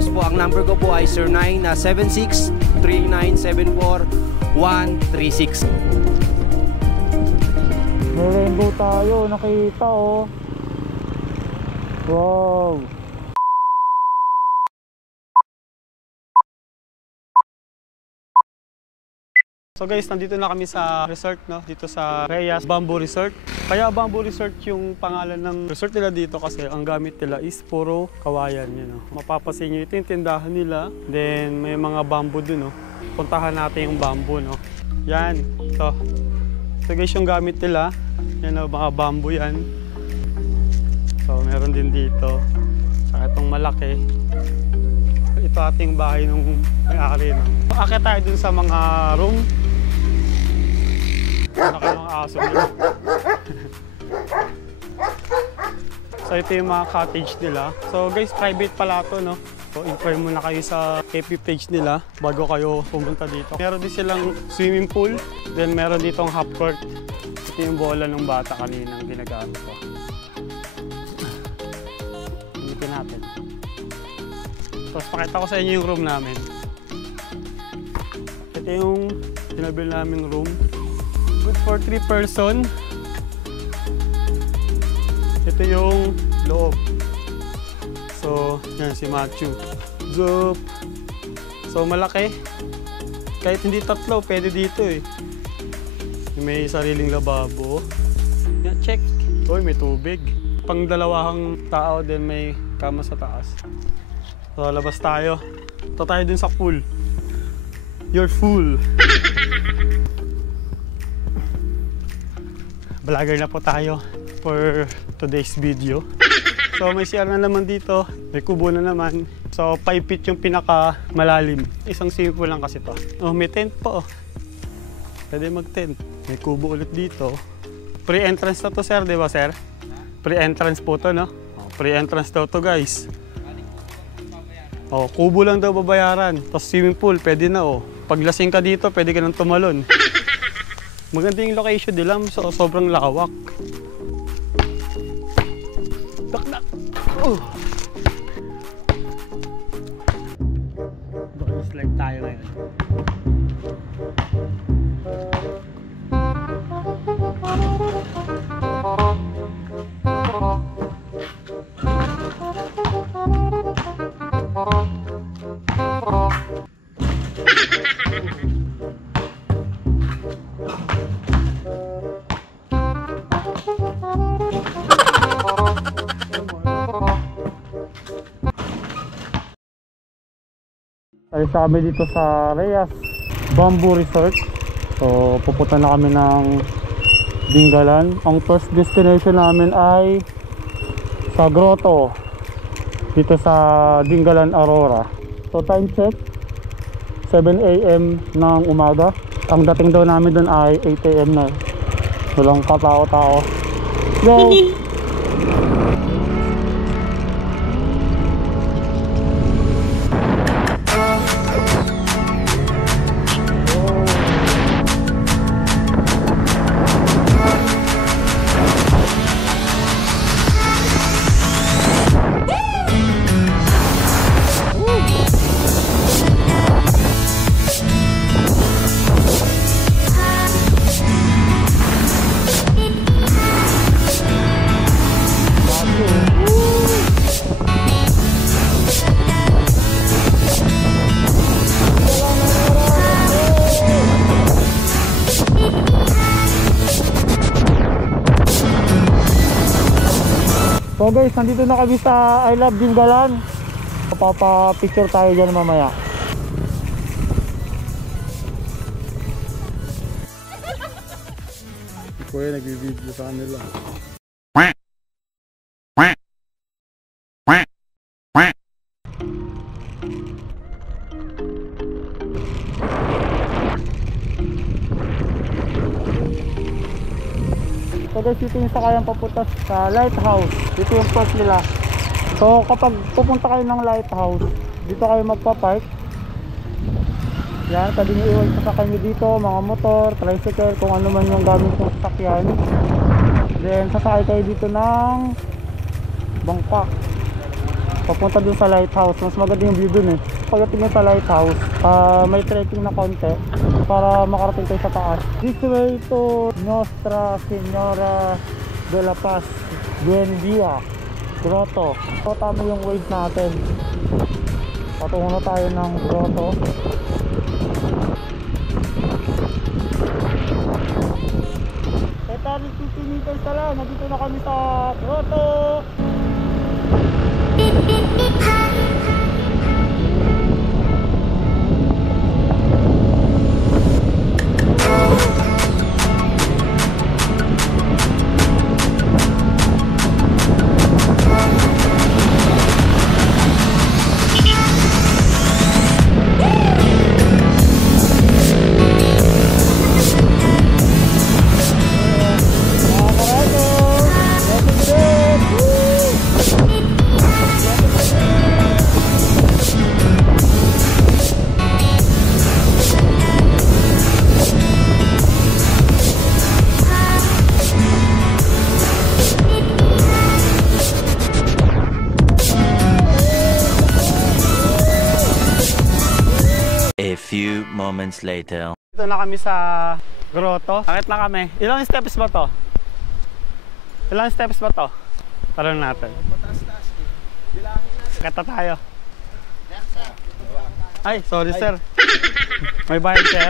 Tapos po ang number ko po ay 0976-3974-136. May rainbow tayo, nakita oh. Wow. So guys, nandito na kami sa resort, no? Dito sa Reyes Bamboo Resort. Kaya Bamboo Resort yung pangalan ng resort nila dito kasi ang gamit nila is puro kawayan. Yun, no? Mapapasin nyo ito yung tindahan nila. Then may mga bamboo dun. No? Puntahan natin yung bamboo. No? Yan. Ito. So guys, yung gamit nila. Yan, no? Mga bamboo yan. So meron din dito. Saka itong malaki. Ito ating bahay nung may-ari. No? Akit tayo dun sa mga room. Laki ng aso nila. So ito yung mga cottage nila. So guys, private pala ito, no? So inquire muna kayo sa FB page nila bago kayo pumunta dito. Meron din silang swimming pool. Then meron ditong half court. Ito yung bola ng bata kanina ginagamit ko. Initin natin. Tapos pakita ko sa inyo yung room namin. Ito yung sinabil naming room. Good for 3 person. Ito yung loob. So, yan si Matthew. Zup! So, malaki. Kahit hindi tatlo, pwede dito eh. May sariling lababo. Yan, check. Uy, may tubig. Pang dalawang tao din may kama sa taas. So, labas tayo. Ito tayo dun sa pool. You're full. Vlogger na po tayo for today's video. So may CR na naman dito, may kubo na naman. So 5 feet yung pinaka malalim. Isang swimming pool lang kasi to. Oh, may tent po. Pwede mag-tent. May kubo ulit dito. Pre-entrance na to sir, di ba sir? Pre-entrance po to, no? Oh, pre-entrance daw to guys. Oh, kubo lang daw babayaran. Tapos swimming pool, pwede na oh. Pag lasing ka dito, pwede ka nang tumalon. Maganda yung location nila, so sobrang lawak. Dakdak! Baka slide tayo ngayon. Alis kami dito sa Reyes Bamboo Resort. So pupunta na kami ng Dingalan. Ang first destination namin ay sa Grotto dito sa Dingalan, Aurora. So time check 7 AM ng umaga. Ang dating daw namin doon ay 8 AM na. Walang katao-tao. Go! So guys, nandito na kami sa I Love Dingalan. Papa-picture tayo dyan mamaya. Iko yung nag-video sa kanila. So guys, dito yung sakayan papunta sa lighthouse. Dito yung park nila. So kapag pupunta kayo ng lighthouse, dito kayo magpa-park. Yan, pwede nyo iwan sa sakay nyo dito, mga motor, tricycle, kung ano man yung gamit ng sasakyan. Then sasakay kayo dito ng bangka. So papunta dun sa lighthouse. Mas maganda yung view dun eh. Pagdating nyo sa lighthouse, may trekking na konti para makarating kayo sa taas. This way to Nostra Senora de la Paz Buendia Grotto. So tama yung wave natin. Patungo na tayo ng grotto. 50 meters na lang, nandito na kami sa grotto. A few moments later. Dito na kami sa grotto. Akit na kami. Ilang steps ba to? Ilang steps ba to? Tanong natin. Kata tayo. Ay, sorry sir. May bayad sir.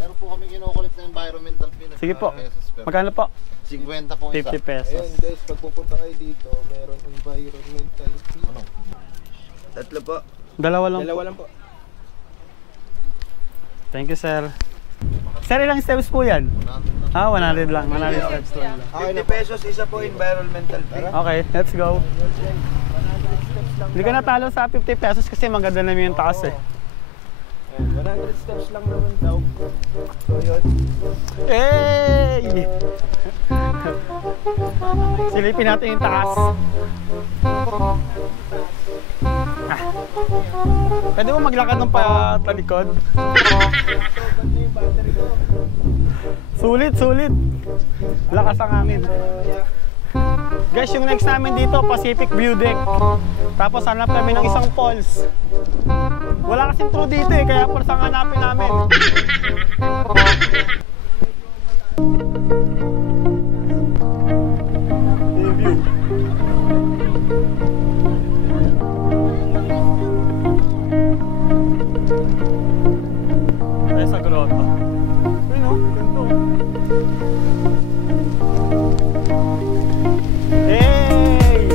Meron po kami kinukulit na environmental fee na Sige po. pesos per Magkano po? 50 po isa. 50 pesos. Ayun guys, pag pupunta kayo dito, meron environmental fee. Ano? Tatlo po. Dalawa lang Dalawa po. lang po. Thank you sir. Sir, ilang steps po yan? 100 lang. 100 steps lang. 50 pesos isa po environmental fee. Okay, let's go. Hindi ka natalo sa 50 pesos kasi maganda naman yung taas eh. 100 steps lang naman daw. So yun. Hey! Silipin natin yung taas. Pwede mo maglakad ng patalikod? Sulit, sulit. Lakas ang hangin. Guys, yung next namin dito, Pacific View Deck. Tapos hanap kami ng isang falls. Wala kasing true dito eh, kaya falls ang hanapin namin. Yung view. Tayo sa grotto. Ayun o, ganito. Hey!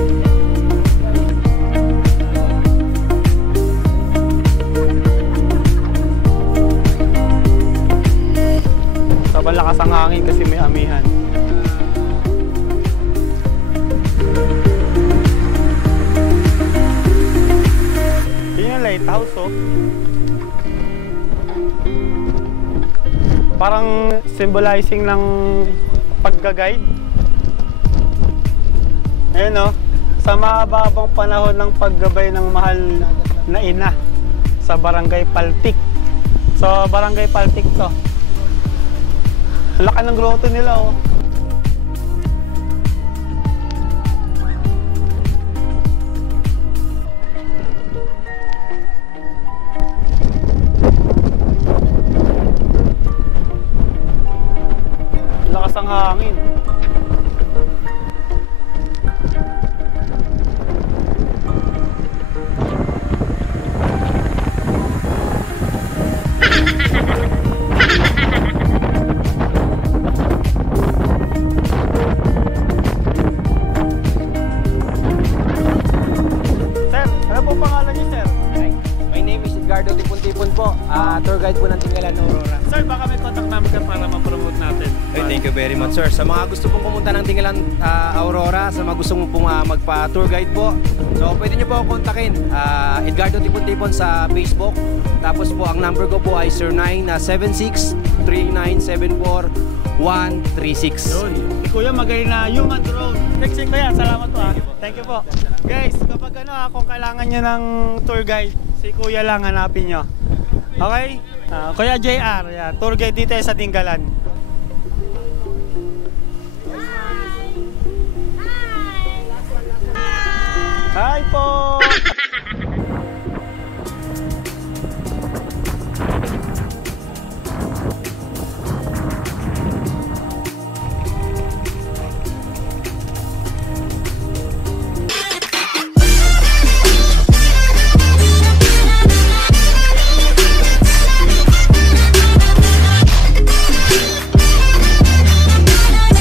Sobrang lakas ang hangin kasi may amihan. Yun yung lighthouse oh. Parang symbolizing ng pagga-guide. Ayun o, sa mahababang panahon ng paggabay ng mahal na ina sa Barangay Paltik. So, Barangay Paltik to. Laki ng grotto nila oh. Lakas ang hangin. Sir, ano po pangalan niyo, sir? My name is Edgardo Tipon-Tipon po. Tour guide po ng Tinggalan Aurora. Sir, baka may contact number ka para ma-promote natin. Thank you very much sir. Sa mga gusto pong pumunta ng Tinggalan Aurora, sa mga gusto pong magpa-tour guide po, so pwede nyo po ako kontakin. Edgardo Tipon-Tipon sa Facebook. Tapos po ang number ko po ay 0976-3974-136. Yun. Si Kuya magaling na human drone. Next Kuya, salamat po Thank you po. Guys, kapag kung kailangan nyo ng tour guide, si Kuya lang hanapin nyo. Okay? Kuya JR, tour guide dito sa Tinggalan. Hi po!